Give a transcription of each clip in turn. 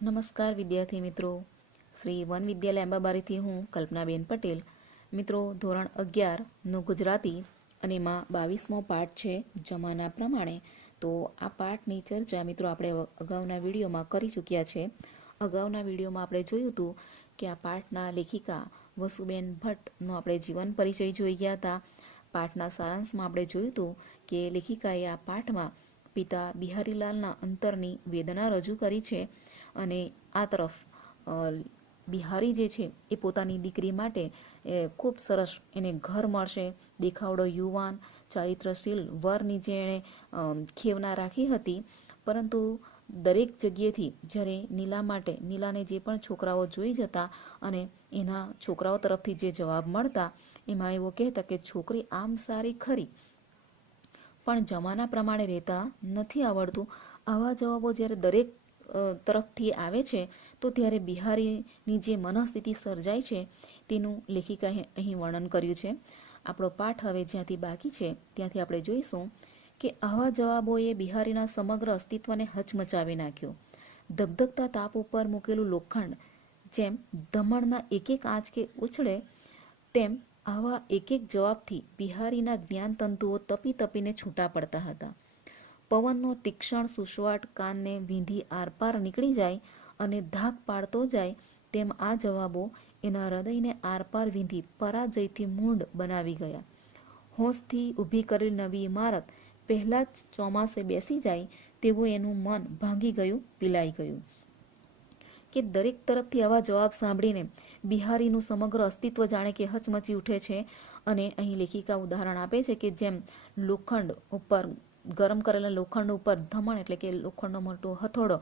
નમસ્કાર વિદ્યાર્થી મિત્રો. શ્રી વન વિદ્યાલય અંબાબારીથી હું કલ્પનાબેન પટેલ. મિત્રો, ધોરણ અગિયારનું ગુજરાતી અને એમાં બાવીસમો પાઠ છે જમાના પ્રમાણે. તો આ પાઠની ચર્ચા મિત્રો આપણે અગાઉના વિડીયોમાં કરી ચૂક્યા છે. અગાઉના વિડીયોમાં આપણે જોયું હતું કે આ પાઠના લેખિકા વસુબેન ભટ્ટનો આપણે જીવન પરિચય જોઈ ગયા હતા. પાઠના સારાંશમાં આપણે જોયું હતું કે લેખિકાએ આ પાઠમાં પિતા બિહારીલાલના અંતરની વેદના રજૂ કરી છે. અને આ તરફ બિહારી જે છે, એ પોતાની દીકરી માટે ખૂબ સરસ એને ઘર મળશે. દેખાવડો યુવાન ચારિત્રશીલ વરની જે એણે ખેવના રાખી હતી. પરંતુ દરેક જગ્યાએથી જ્યારે નીલા માટે, નીલાને જે પણ છોકરાઓ જોઈ જતા અને એના છોકરાઓ તરફથી જે જવાબ મળતા, એમાં એવો કહેતા કે, છોકરી આમ સારી ખરી. પણ જમાના પ્રમાણે રહેતા નથી આવડતું. આવા જવાબો જ્યારે દરેક તરફથી આવે છે, તો ત્યારે બિહારીની જે મનઃસ્થિતિ સર્જાય છે, તેનું લેખિકાએ અહીં વર્ણન કર્યું છે. આપણો પાઠ હવે જ્યાંથી બાકી છે, ત્યાંથી આપણે જોઈશું કે આવા જવાબોએ બિહારીના સમગ્ર અસ્તિત્વને હચમચાવી નાખ્યું. ધગધગતા તાપ ઉપર મૂકેલું લોખંડ જેમ ધમણના એક એક આંચકે ઉછળે, તેમ આવા એક એક જવાબથી બિહારીના જ્ઞાનતંતુઓ તપી તપીને છૂટા પડતા હતા. પવનનો તીક્ષણ સુસવાટ કાનને વીંધી આરપાર નીકળી જાય અને ધાક પાડતો જાય તેમ આ જવાબો એના હૃદયને આરપાર વીંધી પરાજયથી મૂંડ બનાવી ગયા. હોંશથી ઊભી કરેલી નવી ઇમારત પહેલાં જ ચોમાસે બેસી જાય તેવું એનું મન ભાંગી ગયું, પીલાઈ ગયું. કે દરેક તરફથી આવા જવાબ સાંભળીને બિહારીનું સમગ્ર અસ્તિત્વ જાણે કે હચમચી ઉઠે છે અને અહીં લેખિકા ઉદાહરણ આપે છે કે જેમ લોખંડ ઉપર ગરમ કરેલા લોખંડ ઉપર ધમણ એટલે કે લોખંડનો મોટો હથોડો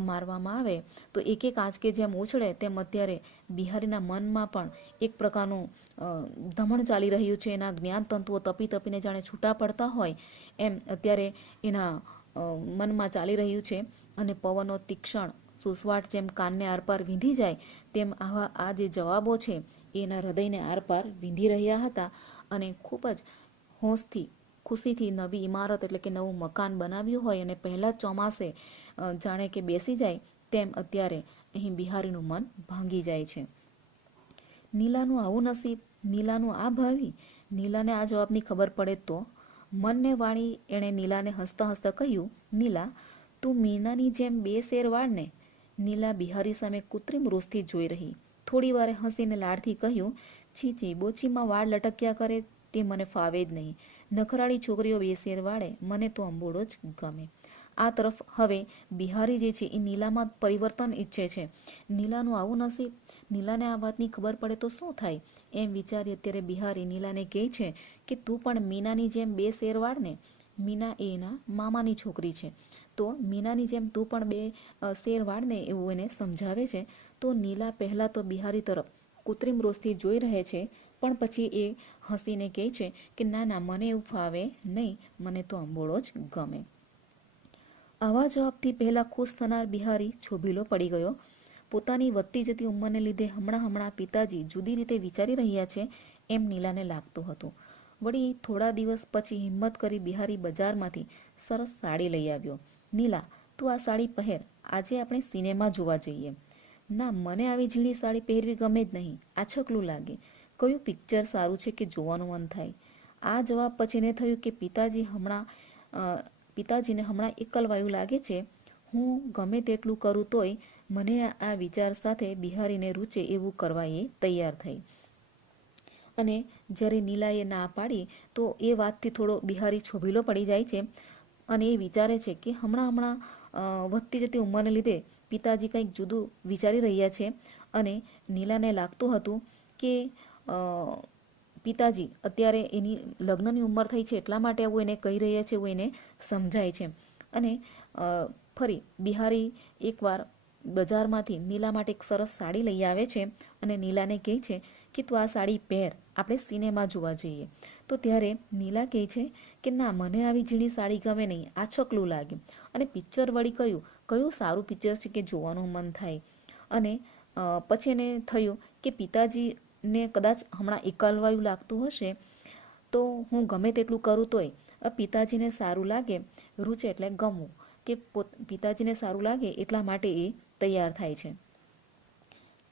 મારવામાં આવે. તો એક એક આંચકે જેમ ઉછળે તેમ અત્યારે બિહારીના મનમાં પણ એક પ્રકારનું ધમણ ચાલી રહ્યું છે. એના જ્ઞાન તંતુઓ તપી તપીને જાણે છૂટા પડતા હોય એમ અત્યારે એના મનમાં ચાલી રહ્યું છે. અને પવનો તીક્ષણ, સુસવાટ જેમ કાનને આરપાર વીંધી જાય તેમ આવા આ જે જવાબો છે, એના હૃદયને આરપાર વીંધી રહ્યા હતા. અને ખૂબ જ હોંશથી ખુશીથી નવી ઇમારત એટલે કે નવું મકાન બનાવ્યું હોય અને પહેલાં ચોમાસે જાણે કે બેસી જાય તેમ અત્યારે અહીં બિહારીનું મન ભાંગી જાય છે. નીલાનું આવું નસીબ, નીલાનું આ ભાવિ, નીલાને આ જવાબની ખબર પડે તો? મનને વાણી એણે નીલાને હસતા હસતા કહ્યું, નીલા, તું મીનાની જેમ બે શેર વાળને. નીલા બિહારી સામે કૃત્રિમ રોષથી જોઈ રહી. થોડી વારે હસીને લાડથી કહ્યું છીચી બોચીમાં વાળ લટક્યા કરે તે મને ફાવે જ નહીં. નખરાળી છોકરીઓ બેસેર વાળે મને તો અંબોડો જ ગમે. આ તરફ હવે બિહારી જે છે એ નીલામાં પરિવર્તન ઈચ્છે છે. નીલાનું આવું નસીબ? નીલાને આ વાતની ખબર પડે તો શું થાય? એમ વિચારી અત્યારે બિહારી નીલાને કહે છે કે, તું પણ મીનાની જેમ બે શેર વાળને. મીના એ એના મામાની છોકરી છે. તો મીનાની જેમ તું પણ બે શેર વાળને એવું એને સમજાવે છે. તો નીલા પહેલાં તો બિહારી તરફ કૃત્રિમ રોષથી જોઈ રહે છે પણ પછી એ હસીને કહે છે કે, ના ના, મને એવું ફાવે નહીં, મને તો આંબોળો જ ગમે. આવા જવાબથી પહેલાં ખુશ થનાર બિહારી છોભીલો પડી ગયો. પોતાની વધતી જતી ઉંમરને લીધે હમણાં હમણાં પિતાજી જુદી રીતે વિચારી રહ્યા છે એમ નીલાને લાગતું હતું. વળી થોડા દિવસ પછી હિંમત કરી બિહારી બજારમાંથી સરસ સાડી લઈ આવ્યો. નીલા, તું આ સાડી પહેર, આજે આપણે સિનેમા જોવા જઈએ. ના, મને આવી ઝીણી સાડી પહેરવી ગમે જ નહીં, આછકલું લાગે. કયું પિક્ચર સારું છે કે જોવાનું મન થાય? આ જવાબ પછી એને થયું કે પિતાજી હમણાં પિતાજીને હમણાં એકલવાયું લાગે છે. હું ગમે તેટલું કરું તોય મને આ વિચાર સાથે બિહારીને રૂચે એવું કરવા એ તૈયાર થઈ. અને જ્યારે નીલાએ ના પાડી તો એ વાતથી થોડો બિહારી છોભીલો પડી જાય છે અને એ વિચારે છે કે હમણાં હમણાં વધતી જતી ઉંમરને લીધે પિતાજી કંઈક જુદું વિચારી રહ્યા છે. અને નીલાને લાગતું હતું કે પિતાજી અત્યારે એની લગ્નની ઉંમર થઈ છે એટલા માટે આવું એને કહી રહ્યા છે, એવું એને સમજાય છે. અને ફરી બિહારી એકવાર બજારમાંથી નીલા માટે એક સરસ સાડી લઈ આવે છે અને નીલાને કહે છે કે, તું આ સાડી પહેર, આપણે સિનેમા જોવા જઈએ. તો ત્યારે નીલા કહે છે કે, ના, મને આવી ઝીણી સાડી ગમે નહીં, આ છકલું લાગે. અને પિક્ચર વળી કયું કયું સારું પિક્ચર છે કે જોવાનું મન થાય. અને પછી એને થયું કે પિતાજીને કદાચ હમણાં એકલવાયું લાગતું હશે, તો હું ગમે તેટલું કરું તોય પિતાજીને સારું લાગે, રૂચે એટલે ગમવું, કે પિતાજીને સારું લાગે એટલા માટે એ તૈયાર થાય છે.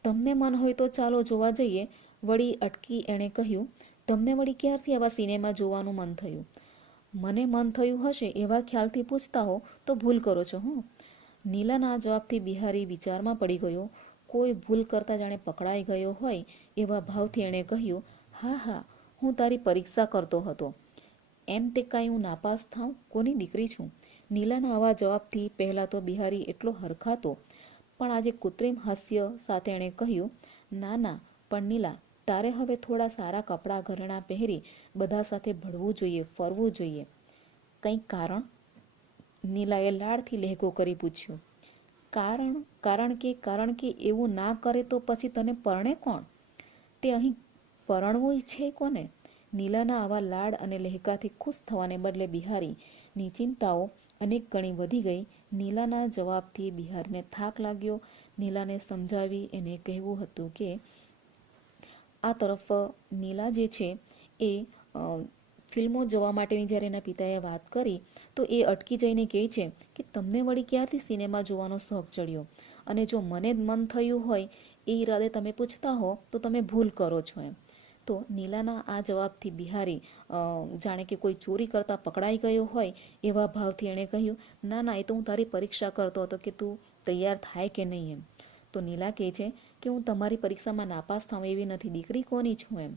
તમને મન હોય તો ચાલો જોવા જઈએ, વળી અટકી એણે કહ્યું, તમને વળી ક્યારથી આવા સિનેમા જોવાનું મન થયું? મને મન થયું હશે એવા ખ્યાલથી પૂછતા હો તો ભૂલ કરો છો, હં. નીલાના જવાબથી બિહારી વિચારમાં પડી ગયો કોઈ ભૂલ કરતા જાણે પકડાઈ ગયો હોય એવા ભાવથી એણે કહ્યું, હા હા, હું તારી પરીક્ષા કરતો હતો. એમ તે કાંઈ હું નાપાસ થાઉં? કોની દીકરી છું? નીલાના આવા જવાબથી પહેલાં તો બિહારી એટલો હરખાતો, પણ આજે કૃત્રિમ હાસ્ય સાથે એણે કહ્યું, ના ના, પણ નીલા, તારે હવે થોડા સારા કપડાં ઘરેણાં પહેરી બધા સાથે ભળવું જોઈએ, ફરવું જોઈએ. કંઈક કારણ? નીલાએ લાડથી લહેકો કરી પૂછ્યું કારણ કારણ કે કારણ કે એવું ના કરે તો પછી તને પરણે કોણ? તે અહીં પરણવું છે કોને? નીલાના આવા લાડ અને લહેકાથી ખુશ થવાને બદલે બિહારીની ચિંતાઓ અનેક ગણી વધી ગઈ. નીલાના જવાબથી બિહારને થાક લાગ્યો. નીલાને સમજાવી એને કહેવું હતું કે, આ તરફ, નીલા જે છે એ ફિલ્મો જોવા માટેની જ્યારે એના પિતાએ વાત કરી, તો એ અટકી જઈને કહે છે કે તમને વળી ક્યારથી સિનેમા જોવાનો શોખ ચડ્યો? અને જો મને જ મન થયું હોય, એ ઈરાદે તમે પૂછતા હો, તો તમે ભૂલ કરો છો એમ. તો નીલાના આ જવાબથી બિહારી જાણે કે કોઈ ચોરી કરતાં પકડાઈ ગયો હોય, એવા ભાવથી એણે કહ્યું, ના ના, એ તો હું તારી પરીક્ષા કરતો હતો કે તું તૈયાર થાય કે નહીં એમ. તો નીલા કહે છે કે હું તમારી પરીક્ષામાં નાપાસ થાઉં એવી નથી, દીકરી કોની છું? એમ.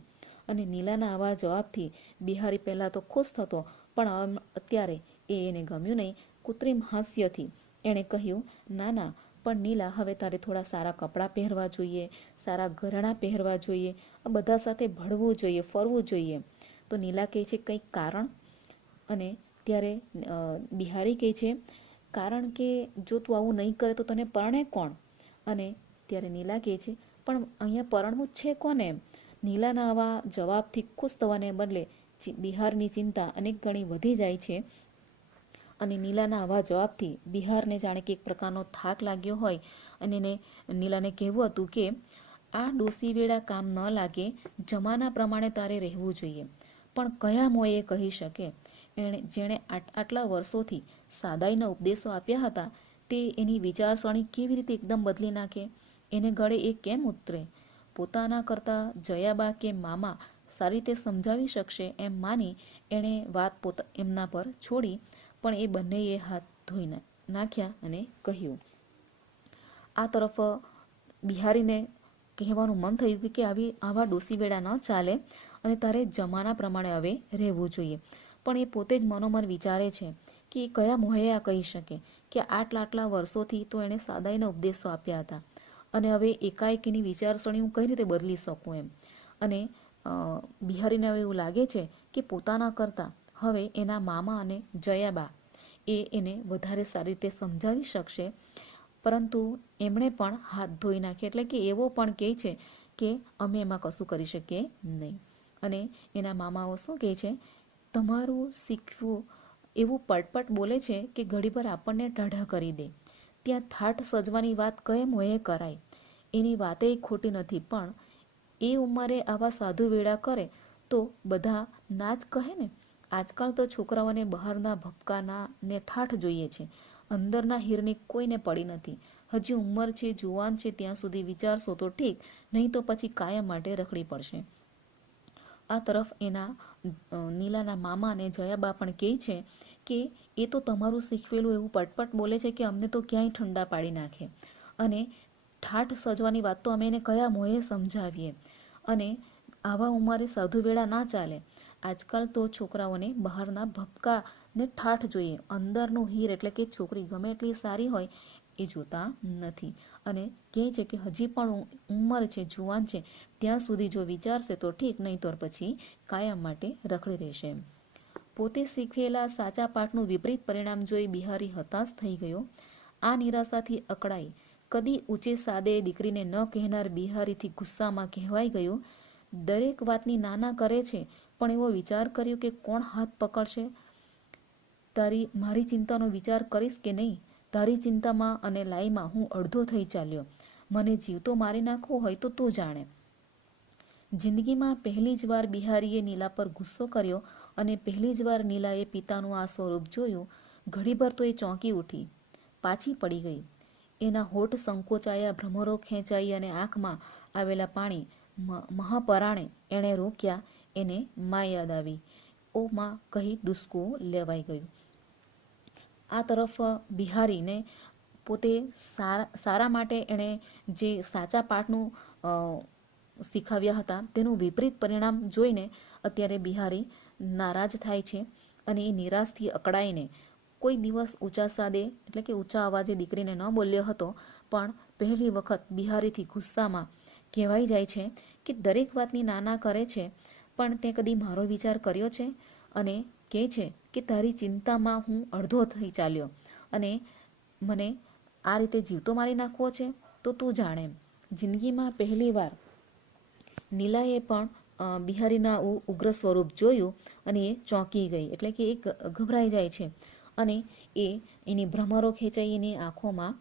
અને નીલાના આવા જવાબથી બિહારી પહેલાં તો ખુશ થતો, પણ અત્યારે એ એને ગમ્યું નહીં. કૃત્રિમ હાસ્યથી એણે કહ્યું ના ના પણ નીલા, હવે તારે થોડા સારા કપડાં પહેરવા જોઈએ, સારા ઘરેણાં પહેરવા જોઈએ બધા સાથે ભળવું જોઈએ, ફરવું જોઈએ. તો નીલા કહે છે, કંઈક કારણ? અને ત્યારે બિહારી કહે છે, કારણ કે જો તું આવું નહીં કરે તો તને પરણે કોણ? અને ત્યારે નીલા કહે છે, પણ અહીંયા પરણવું છે કોને? એમ નીલાના આવા જવાબથી ખુશ થવાને બદલે બિહારની ચિંતા અનેક ગણી વધી જાય છે. અને નીલાના આવા જવાબથી બિહારને જાણે કે એક પ્રકારનો થાક લાગ્યો હોય. અને એને નીલાને કહેવું હતું કે, આ ડોસી વેળા કામ ન લાગે, જમાના પ્રમાણે તારે રહેવું જોઈએ. પણ કયા મોએ કહી શકે? એણે, જેણે આટ, આટલા વર્ષોથી સાદાઈના ઉપદેશો આપ્યા હતા, તે એની વિચારસરણી કેવી રીતે એકદમ બદલી નાખે? એને ગળે એ કેમ ઉતરે? પોતાના કરતાં જયાબા કે મામા સારી રીતે સમજાવી શકશે એમ માની એણે વાત પોતા, એમના પર છોડી, પણ એ બંનેએ હાથ ધોઈ નાખ્યા અને કહ્યું, આ તરફ બિહારીને કહેવાનું મન થયું કે- આવી, આવા ડોસી વેળા ન ચાલે અને તારે જમાના પ્રમાણે હવે રહેવું જોઈએ. પણ એ પોતે જ મનોમન વિચારે છે કે એ કયા મોહે આ કહી શકે કે આટલા આટલા વર્ષોથી તો એણે સાદાઈના ઉપદેશો આપ્યા હતા. અને હવે એકાએકીની વિચારસરણી હું કઈ રીતે બદલી શકું એમ? અને બિહારીને હવે એવું લાગે છે કે પોતાના કરતાં હવે એના મામા અને જયાબા એ એને વધારે સારી રીતે સમજાવી શકશે. પરંતુ એમણે પણ હાથ ધોઈ નાખ્યા. એટલે કે એવો પણ કહે છે કે અમે એમાં કશું કરી શકીએ નહીં. અને એના મામાઓ શું કહે છે? તમારું શીખવું એવું પટપટ બોલે છે કે ઘડીભર આપણને ટાઢા કરી દે. ત્યાં થાટ સજવાની વાત કયે મોએ કરાય. એની વાતે ખોટી નથી, પણ એ ઉંમરે આવા સાધુ વેળા કરે તો બધા ના જ કહે ને? આજકાલ તો છોકરાઓને બહારના ભપકાના ને ઠાઠ જોઈએ છે. અંદરના હીરની કોઈને પડી નથી. હજી ઉંમર છે, જુવાન છે, ત્યાં સુધી વિચારશો તો ઠીક, નહીં તો પછી કાયમ માટે રખડી પડશે. આ તરફ એના નીલાના મામા અને જયાબા પણ કહે છે કે એ તો તમારું શીખવેલું એવું પટપટ બોલે છે કે અમને તો ક્યાંય ઠંડા પાડી નાખે. અને ઠાઠ સજવાની વાત તો અમે એને કયા મોંએ સમજાવીએ? અને આવા ઉંમરે સાધુ વેળા ના ચાલે. આજકાલ તો છોકરાઓને બહારના ભપકા ને ઠાઠ જોઈએ. અંદરનું હીર એટલે કે છોકરી ગમે એટલી સારી હોય એ જોતા નથી. અને કહે છે કે હજી પણ ઉંમર છે, જુવાન છે. ત્યાં સુધી જો વિચારશે તો ઠીક નહીં તો પછી કાયમ માટે રખડી રહેશે. પોતે શીખવેલા સાચા પાઠનું વિપરીત પરિણામ જોઈ બિહારી હતાશ થઈ ગયો. આ નિરાશાથી અકળાઈ. કદી ઊંચે સાદે દીકરીને ન કહેનાર બિહારીથી ગુસ્સામાં કહેવાઈ ગયો. દરેક વાતની નાના કરે છે, પણ એવો વિચાર કર્યો કે કોણ હાથ પકડશે? તારી મારી ચિંતાનો વિચાર કરીશ કે નહીં? તારી ચિંતામાં અને લાઈમાં હું અડધો થઈ ચાલ્યો. મને જીવતો મારી નાખવો હોય તો તું જાણે. જિંદગીમાં પહેલી જ વાર બિહારીએ નીલા પર ગુસ્સો કર્યો. અને પહેલી જ વાર નીલાએ પિતાનું આ સ્વરૂપ જોયું, ઘડીભર તો એ ચોંકી ઉઠી, પાછી પડી ગઈ. એના હોઠ સંકોચાયા, ભ્રમરો ખેંચાઈ અને આંખમાં આવેલા પાણી મહાપરાણે એણે રોક્યા, એને મા યાદ આવી. ઓ માં, કહી ડુસકો લેવાઈ ગયું. આ તરફ બિહારીને પોતે સારા સારા માટે એણે જે સાચા પાઠનું શીખવ્યા હતા, તેનું વિપરીત પરિણામ જોઈને અત્યારે બિહારી નારાજ થાય છે અને એ નિરાશથી અકળાઈને કોઈ દિવસ ઊંચા સાદે, એટલે કે ઊંચા અવાજે દીકરીને ન બોલ્યો હતો, પણ પહેલી વખત બિહારીથી ગુસ્સામાં કહેવાઈ જાય છે કે દરેક વાતની નાના કરે છે, પણ તે કદી મારો વિચાર કર્યો છે? અને કહે છે કે તારી ચિંતામાં હું અડધો થઈ ચાલ્યો અને મને આ રીતે જીવતો મારી નાખવો છે? તો તું જાણે. જિંદગીમાં પહેલીવાર નીલાએ પણ બિહારીના ઉગ્ર સ્વરૂપ જોયું અને એ ચોંકી ગઈ. એટલે કે એ ગભરાઈ જાય છે. અને એ એની ભ્રમરો ખેંચાઈ એની આંખોમાં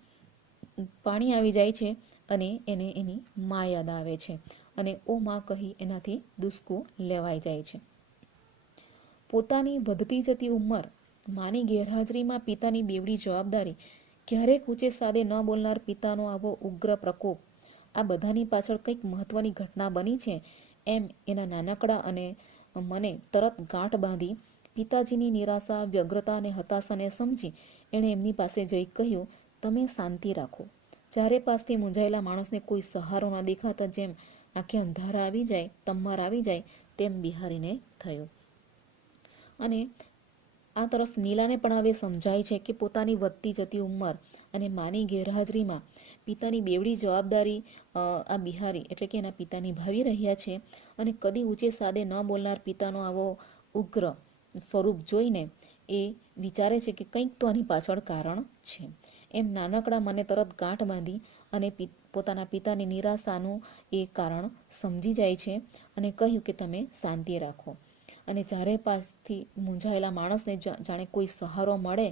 પાણી આવી જાય છે અને એને એની મા યાદ આવે છે. અને ઓ માં કહી એનાથી ડૂસકું લેવાઈ જાય છે. પોતાની વધતી જતી ઉંમર માની ગેરહાજરીમાં પિતાની બેવડી જવાબદારી ક્યારેક ઊંચે સાદે ન બોલનાર પિતાનો આવો ઉગ્ર પ્રકોપ આ બધાની પાછળ કંઈક મહત્વની ઘટના બની છે. એમ એના નાનકડા અને મને તરત ગાંઠ બાંધી પિતાજીની નિરાશા, વ્યગ્રતા અને હતાશાને સમજી એણે એમની પાસે જઈ કહ્યું, તમે શાંતિ રાખો. ચારે પાસથી મૂંઝાયેલા માણસને કોઈ સહારો ન દેખાતા જેમ આંખે અંધારા આવી જાય, તમ્માર આવી જાય, તેમ બિહારીને થયું. અને આ તરફ નીલાને પણ હવે સમજાય છે કે પોતાની વધતી જતી ઉંમર અને માની ગેરહાજરીમાં પિતાની બેવડી જવાબદારી આ બિહારી એટલે કે એના પિતા નિભાવી રહ્યા છે અને કદી ઊંચે સાદે ન બોલનાર પિતાનો આવો ઉગ્ર સ્વરૂપ જોઈને એ વિચારે છે કે કંઈક તો આની પાછળ કારણ છે. એમ નાનકડા મને તરત ગાંઠ બાંધી અને પોતાના પિતાની નિરાશાનું એ કારણ સમજી જાય છે અને કહ્યું કે તમે શાંતિ રાખો. અને ચારે પાસથી મૂંઝાયેલા માણસને જાણે કોઈ સહારો મળે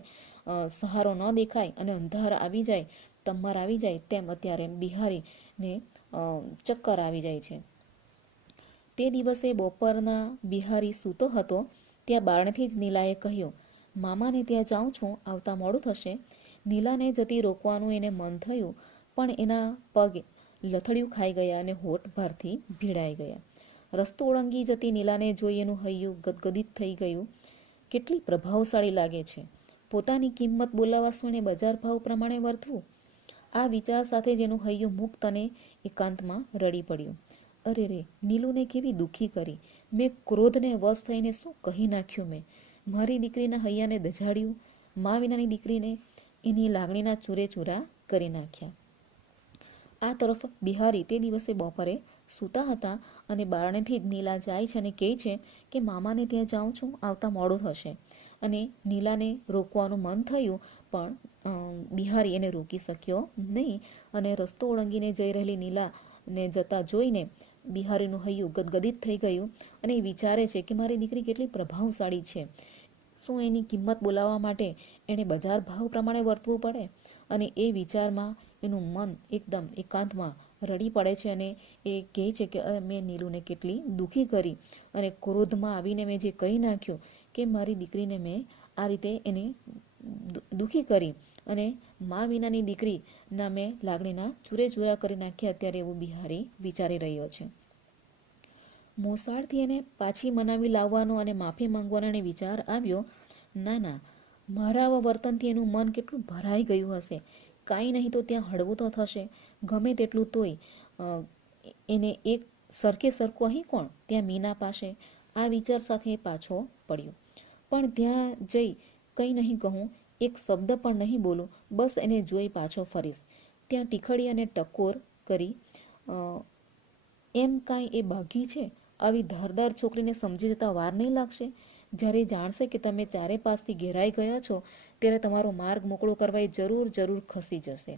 સહારો ન દેખાય અને અંધાર આવી જાય તમ્મર આવી જાય તેમ અત્યારે બિહારીને ચક્કર આવી જાય છે. તે દિવસે બપોરના બિહારી સૂતો હતો, ત્યાં બારણથી જ નીલાએ કહ્યું, મામાને ત્યાં જાઉં છું, આવતા મોડું થશે. નીલાને જતી રોકવાનું એને મન થયું, પણ એના પગ લથડિયું ખાઈ ગયા અને હોઠ ભારથી ભીડાઈ ગયા. રસ્તો ઓળંગી જતી નીલાને જોઈ એનું હૈયું ગદગદિત થઈ ગયું. કેટલી પ્રભાવશાળી લાગે છે. પોતાની કિંમત બોલાવવા શું એને બજાર ભાવ પ્રમાણે વર્તવું આ વિચાર સાથે જેનું હૈયું મુક્ત અને એકાંતમાં રડી પડ્યું. અરે રે, નીલુને કેવી દુઃખી કરી. મેં ક્રોધને વશ થઈને શું કહી નાખ્યું મેં? મારી દીકરીના હૈયાને દજાડ્યું મા વિનાની દીકરીને એની લાગણીના ચૂરે ચૂરા કરી નાખ્યા. આ તરફ બિહારી તે દિવસે બપોરે સૂતા હતા અને બારણેથી જ નીલા જાય છે અને કહે છે કે, મામાને ત્યાં જાઉં છું, આવતા મોડું થશે. અને નીલાને રોકવાનું મન થયું, પણ બિહારી એને રોકી શક્યો નહીં. અને રસ્તો ઓળંગીને જઈ રહેલી નીલાને જતા જોઈને બિહારીનું હૈયું ગદગદિત થઈ ગયું અને એ વિચારે છે કે મારી દીકરી કેટલી પ્રભાવશાળી છે. શું એની કિંમત બોલાવવા માટે એણે બજાર ભાવ પ્રમાણે વર્તવું પડે? અને એ વિચારમાં એનું મન એકદમ એકાંતમાં રડી પડે છે અને એ કહે છે કે મેં નીલુને કેટલી દુઃખી કરી અને ક્રોધમાં આવીને મેં જે કહી નાખ્યું કે મારી દીકરીને મેં આ રીતે એને દુઃખી કરી અને મા વિનાની દીકરીના નામે લાગણીના ચૂરે ચૂરા કરી નાખ્યા અત્યારે એવું બિહારી વિચારી રહ્યો છે. મોસાળથી એને પાછી મનાવી લાવવાનો અને માફી માંગવાનો વિચાર આવ્યો, ના ના, મારા આવા વર્તનથી એનું મન કેટલું ભરાઈ ગયું હશે. કાંઈ નહીં તો ત્યાં હળવું તો થશે. ગમે તેટલું તોય એને એક સરખે સરખું અહીં કોણ? ત્યાં મીના પાસે. આ વિચાર સાથે પાછો પડ્યો. પણ ત્યાં જઈ કંઈ નહીં કહું, એક શબ્દ પણ નહીં બોલું, બસ એને જોઈ પાછો ફરીશ. ત્યાં ટીખડી અને ટકોર કરી એમ કાંઈ એ બાઘી છે? આવી ધારદાર છોકરીને સમજી જતા વાર નહીં લાગશે? જ્યારે જાણશે કે તમે ચારે પાસથી ઘેરાઈ ગયા છો, ત્યારે તમારો માર્ગ મોકળો કરવા એ જરૂર જરૂર ખસી જશે.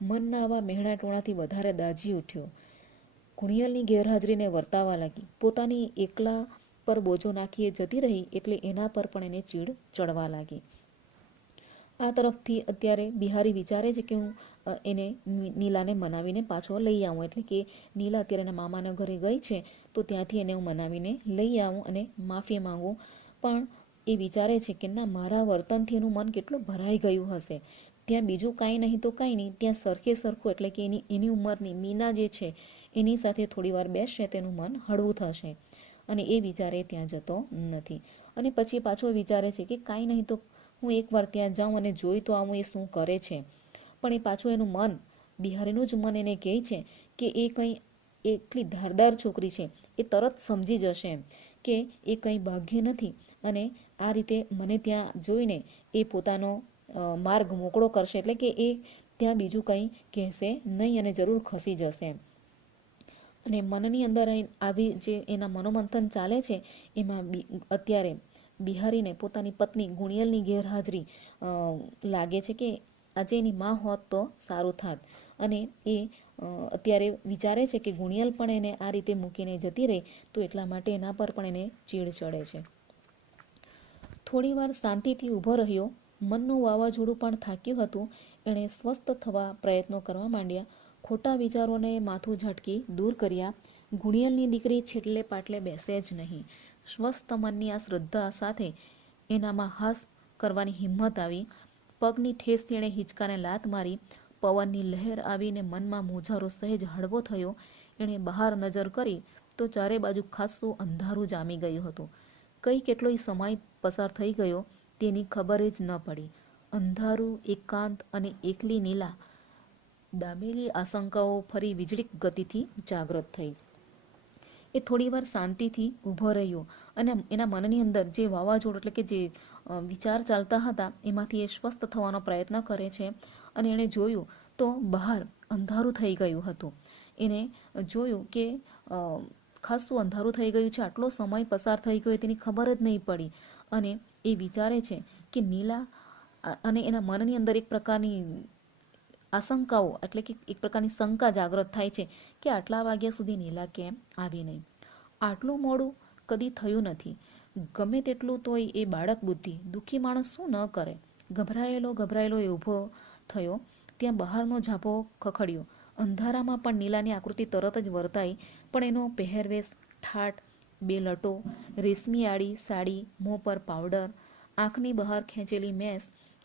મનના આવા મહેણા ટોણાથી વધારે દાજી ઉઠ્યો. ગુણિયલની ગેરહાજરીને વર્તાવા લાગી. પોતાની એકલા પર બોજો નાખીએ જતી રહી એટલે એના પર પણ એને ચીડ ચડવા લાગી. આ તરફથી અત્યારે બિહારી વિચારે છે કે હું એને નીલાને મનાવીને પાછો લઈ આવું. એટલે કે નીલા અત્યારે એના મામાના ઘરે ગઈ છે, તો ત્યાંથી એને હું મનાવીને લઈ આવું અને માફી માંગું. પણ એ વિચારે છે કે ના, મારા વર્તનથી એનું મન કેટલું ભરાઈ ગયું હશે. ત્યાં બીજું કાંઈ નહીં તો કાંઈ નહીં, ત્યાં સરખે સરખું એટલે કે એની એની ઉંમરની મીના જે છે, એની સાથે થોડી વાર બેસશે, તેનું મન હળવું થશે. અને એ વિચારે ત્યાં જતો નથી. અને પછી પાછો વિચારે છે કે કાંઈ નહીં તો હું એકવાર ત્યાં જાઉં અને જોઈ તો આવું એ શું કરે છે. પણ એ પાછું એનું મન, બિહારીનું જ મન એને કહે છે કે એ કંઈ એટલી ધારદાર છોકરી છે. એ તરત સમજી જશે કે એ કંઈ ભાગ્ય નથી. અને આ રીતે મને ત્યાં જોઈને એ પોતાનો માર્ગ મોકળો કરશે. એટલે કે એ ત્યાં બીજું કંઈ કહેશે નહીં અને જરૂર ખસી જશે. એમ અને મનની અંદર આવી જે એના મનોમંથન ચાલે છે, એમાં અત્યારે બિહારીને પોતાની પત્ની ગુણિયલની ગેરહાજરી લાગે છે કે આજે એની માં હોત તો સારું થાત. અને એ અત્યારે વિચારે છે કે ગુણિયલ પણ એને આ રીતે મૂકીને જતી રહે, તો એટલા માટે એના પર પણ એને ચીડ ચડે છે. થોડીવાર શાંતિથી ઊભો રહ્યો, મનનું વાવાઝોડું પણ થાક્યું હતું, એણે સ્વસ્થ થવા પ્રયત્નો કરવા માંડ્યા. ખોટા વિચારોને માથું ઝટકી દૂર કર્યા. ગુણિયલની દીકરી છેટલે પાટલે બેસે જ નહીં. સ્વસ્થ મનની આ શ્રદ્ધા સાથે એનામાં હાસ કરવાની હિંમત આવી. પગની ઠેસ તેણે હિંચકાને લાત મારી. પવનની લહેર આવીને મનમાં મોજારો સહેજ હળવો થયો. એણે બહાર નજર કરી તો ચારે બાજુ ખાસું અંધારું જામી ગયું હતું. કઈ કેટલોય સમય પસાર થઈ ગયો તેની ખબર જ ન પડી. અંધારું, એકાંત અને એકલી નીલા દાબેલી આશંકાઓ ફરી વીજળીક ગતિથી જાગૃત થઈ. એ થોડીવાર શાંતિથી ઊભો રહ્યો અને એના મનની અંદર જે વાવાઝોડું એટલે કે જે વિચાર ચાલતા હતા એમાંથી એ સ્વસ્થ થવાનો પ્રયત્ન કરે છે અને એણે જોયું તો બહાર અંધારું થઈ ગયું હતું. એને જોયું કે ખાસું અંધારું થઈ ગયું છે, આટલો સમય પસાર થઈ ગયો, તેની ખબર જ નહીં પડી. અને એ વિચારે છે કે નીલા અને એના મનની અંદર એક પ્રકારની આશંકાઓ એટલે કે એક પ્રકારની શંકા જાગૃત થાય છે કે આટલા વાગ્યા સુધી નીલા કેમ આવી નહીં? આટલું મોડું કદી થયું નથી. ગમે તેટલું તોય એ બાળક બુદ્ધિ, દુઃખી માણસ શું ન કરે? ગભરાયેલો ગભરાયેલો એ ઊભો થયો. ત્યાં બહારનો ઝાંપો ખખડ્યો. અંધારામાં પણ નીલાની આકૃતિ તરત જ વર્તાઈ, પણ એનો પહેરવેશ, ઠાટ, બે લટો, રેશમી આડી, સાડી, મોં પર પાવડર, આંખની બહાર ખેંચેલી મેસ,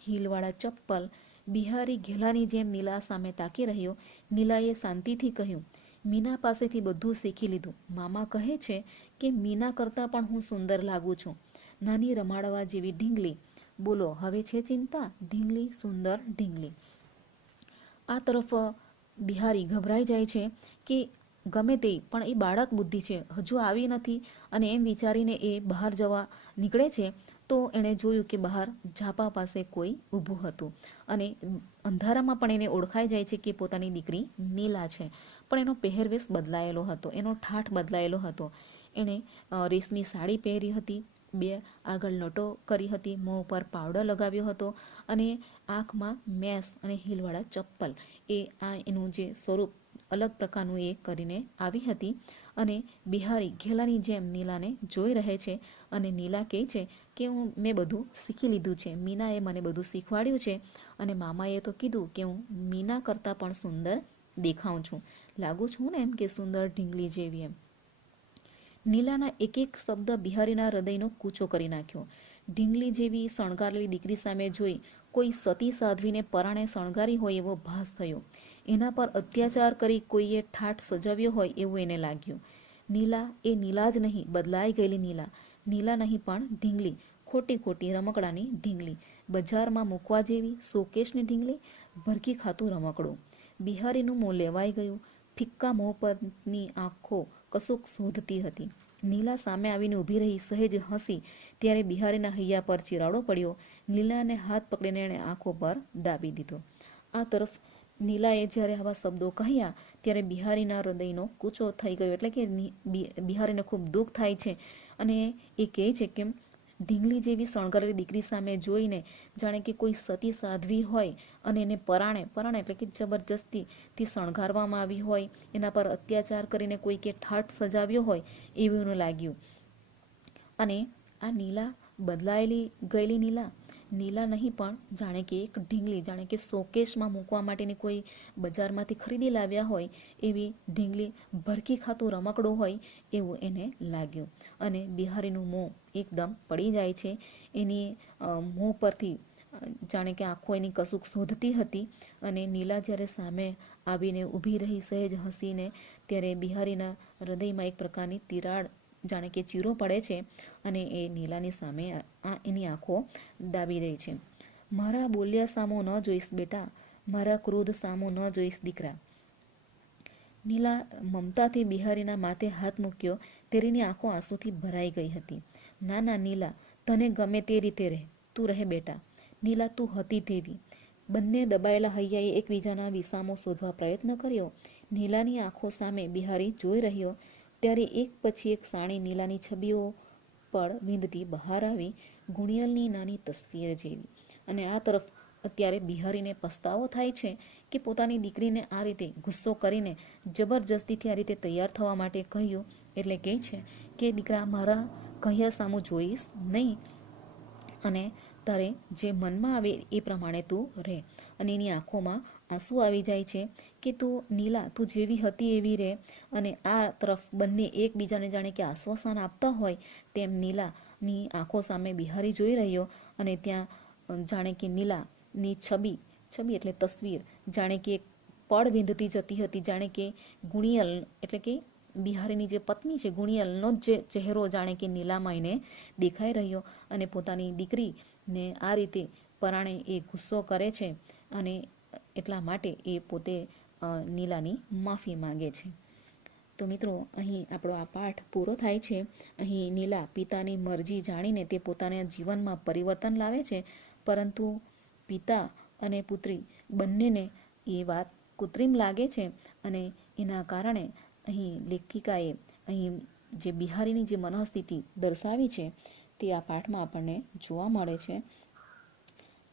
હીલવાળા ચપ્પલ બિહારી ઘેલાની જેમ નીલા સામે તાકી રહ્યો. નીલાએ શાંતિથી કહ્યું, મીના પાસેથી બધું શીખી લીધું. મામા કહે છે કે મીના કરતાં પણ હું સુંદર લાગું છું. નાની રમાડવા જેવી ઢીંગલી. બોલો, હવે છે ચિંતા? ઢીંગલી, સુંદર ઢીંગલી. આ તરફ બિહારી ગભરાઈ જાય છે કે ગમે તે, પણ એ બાળક બુદ્ધિ છે. હજુ આવી નથી અને એમ વિચારીને એ બહાર જવા નીકળે છે. તો એણે જોયું કે બહાર ઝાપા પાસે કોઈ ઊભું હતું. અને અંધારામાં પણ એને ઓળખાઈ જાય છે કે પોતાની દીકરી નીલા છે. પણ એનો પહેરવેશ બદલાયેલો હતો. એનો ઠાઠ બદલાયેલો હતો. એણે રેશમી સાડી પહેરી હતી. બે આગળ લટો કરી હતી. મોં ઉપર પાવડર લગાવ્યો હતો. અને આંખમાં મેસ અને હીલવાળા ચપ્પલ. એ આ એનું જે સ્વરૂપ અલગ પ્રકારનું એ કરીને આવી હતી. અને બિહારી ઘેલાની જેમ નીલાને જોઈ રહે છે અને નીલા કહે છે કે હું, મેં બધું શીખી લીધું છે. મીનાએ મને બધું શીખવાડ્યું છે અને મામાએ તો કીધું કે હું મીના કરતાં પણ સુંદર દેખાઉં છું. લાગુ છું ને એમ કે સુંદર ઢીંગલી જેવી એમ. નીલાના એક એક શબ્દ બિહારીના હૃદયનો કૂચો કરી નાખ્યો. ઢીંગલી જેવી શણગારેલી દીકરી સામે જોઈ કોઈ સતી સાધ્વીને પરાણે શણગારી હોય એવો ભાસ થયો. એના પર અત્યાચાર કરી કોઈએ ઠાઠ સજાવ્યો હોય એવું એને લાગ્યું. નીલા એ નીલા જ નહીં, બદલાઈ ગયેલી નીલા. નીલા નહીં પણ ઢીંગલી ખોટી ખોટી રમકડાની ઢીંગલી. બજારમાં મૂકવા જેવી શોકેશની ઢીંગલી ભરકી ખાતું રમકડું. બિહારીનું મોં લેવાઈ ગયું. ફિક્કા મોં પરની આંખો કશુંક શોધતી હતી. નીલા સામે આવીને ઊભી રહી સહેજ હસી ત્યારે બિહારીના હૈયા પર ચિરાડો પડ્યો. નીલાને હાથ પકડીને એણે આંખો પર દાબી દીધો. આ તરફ નીલાએ જ્યારે આવા શબ્દો કહ્યા ત્યારે બિહારીના હૃદયનો કૂચો થઈ ગયો એટલે કે બિહારીને ખૂબ દુઃખ થાય છે અને એ કહે છે કે ઢીંગલી જેવી શણગારેલી દીકરી સામે જોઈને જાણે કે કોઈ સતી સાધ્વી હોય અને એને પરાણે પરાણે એટલે કે જબરજસ્તીથી શણગારવામાં આવી હોય, એના પર અત્યાચાર કરીને કોઈ કે ઠાઠ સજાવ્યો હોય એવું લાગ્યું. અને આ નીલા બદલાયેલી, ગયેલી નીલા નીલા નહીં, પણ જાણે કે એક ઢીંગલી, જાણે કે શોકેશમાં મૂકવા માટેની કોઈ બજારમાંથી ખરીદી લાવ્યા હોય, એવી ઢીંગલી ભરકી ખાતું રમકડું હોય એવું એને લાગ્યું. અને બિહારીનું મોં એકદમ પડી જાય છે. એની મોં પરથી જાણે કે આંખો એની કશુંક શોધતી હતી અને નીલા જ્યારે સામે આવીને ઊભી રહી, સહેજ હસીને ત્યારે બિહારીના હૃદયમાં એક પ્રકારની તિરાડ જાણે કે ચીરો પડે છે અને એ નીલાની સામે આ- એની આંખો દાબી દે છે. મારા બોલ્યા સામો ન જોઈશ બેટા, મારા ક્રોધ સામો ન જોઈશ દીકરા. નીલા મમતાથી બિહારીના માથે હાથ મૂક્યો, તેરીની આંખો આંસુથી ભરાઈ ગઈ હતી. ના ના, નીલા, તને ગમે તે રીતે રહે, તું રહે બેટા. નીલા, તું હતી તેવી. બંને દબાયેલા હૈયાએ એકબીજાના વિસામો શોધવા પ્રયત્ન કર્યો. નીલાની આંખો સામે બિહારી જોઈ રહ્યો, ત્યારે એક પછી એક સાણી નીલાની છબીઓ પર વિંધતી બહાર આવી ગુણિયલની નાની તસવીર જેવી. અને આ તરફ અત્યારે બિહારીને પસ્તાવો થાય છે કે પોતાની દીકરીને આ રીતે ગુસ્સો કરીને જબરજસ્તીથી આ રીતે તૈયાર થવા માટે કહ્યું. એટલે કહે છે કે, દીકરા, મારા કહ્યા સામું જોઈશ નહીં. અને તારે જે મનમાં આવે એ પ્રમાણે તું રહે. અને એની આંખોમાં આંસુ આવી જાય છે કે તું નીલા, તું જેવી હતી એવી રહે. અને આ તરફ બંને એકબીજાને જાણે કે આશ્વાસન આપતા હોય તેમ નીલાની આંખો સામે બિહારી જોઈ રહ્યો અને ત્યાં જાણે કે નીલાની છબી છબી એટલે તસવીર, જાણે કે પળ વિંધતી જતી હતી, જાણે કે ગુણિયલ, એટલે કે બિહારીની જે પત્ની છે, ગુણિયલનો જ ચહેરો જાણે કે નીલામાં એને દેખાઈ રહ્યો અને પોતાની દીકરીને આ રીતે પરાણે એ ગુસ્સો કરે છે અને એટલા માટે એ પોતે નીલાની માફી માંગે છે. તો મિત્રો, અહીં આપણો આ પાઠ પૂરો થાય છે. અહીં નીલા પિતાની મરજી જાણીને તે પોતાના જીવનમાં પરિવર્તન લાવે છે, પરંતુ પિતા અને પુત્રી બંનેને એ વાત કૃત્રિમ લાગે છે અને એના કારણે અહીં લેખિકાએ અહીં જે બિહારીની જે મનઃસ્થિતિ દર્શાવી છે, તે આ પાઠમાં આપણને જોવા મળે છે.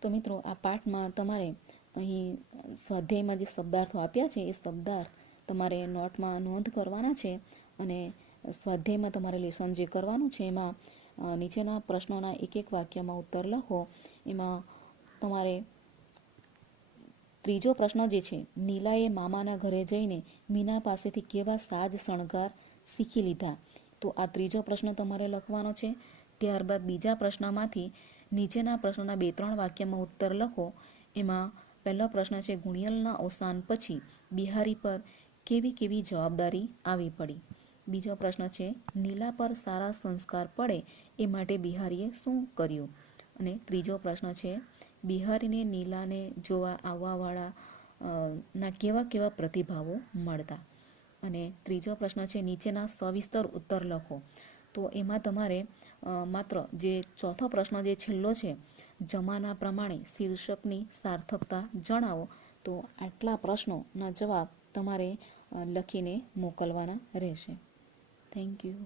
તો મિત્રો, આ પાઠમાં તમારે અહીં સ્વાધ્યાયમાં જે શબ્દાર્થો આપ્યા છે, એ શબ્દાર્થ તમારે નોટમાં નોંધ કરવાના છે અને સ્વાધ્યાયમાં તમારે લેસન જે કરવાનું છે, એમાં નીચેના પ્રશ્નોના એક એક વાક્યમાં ઉત્તર લખો. એમાં તમારે ત્રીજો પ્રશ્ન જે છે, નીલાએ મામાના ઘરે જઈને મીના પાસેથી કેવા સાજ શણગાર શીખી લીધા? તો આ ત્રીજો પ્રશ્ન તમારે લખવાનો છે. ત્યારબાદ બીજા પ્રશ્નમાંથી નીચેના પ્રશ્નોના બે ત્રણ વાક્યમાં ઉત્તર લખો. એમાં પહેલો પ્રશ્ન છે, ગુણિયલના અવસાન પછી બિહારી પર કેવી કેવી જવાબદારી આવી પડી? બીજો પ્રશ્ન છે, નીલા પર સારા સંસ્કાર પડે એ માટે બિહારીએ શું કર્યું? અને ત્રીજો પ્રશ્ન છે, બિહારીને નીલાને જોવા આવવાવાળા ના કેવા કેવા પ્રતિભાવો મળતા? અને ત્રીજો પ્રશ્ન છે, નીચેના સવિસ્તર ઉત્તર લખો. તો એમાં તમારે માત્ર જે ચોથો પ્રશ્ન જે છેલ્લો છે, જમાના પ્રમાણે શીર્ષકની સાર્થકતા જણાવો. તો આટલા પ્રશ્નોના જવાબ તમારે લખીને મોકલવાના રહેશે. Thank you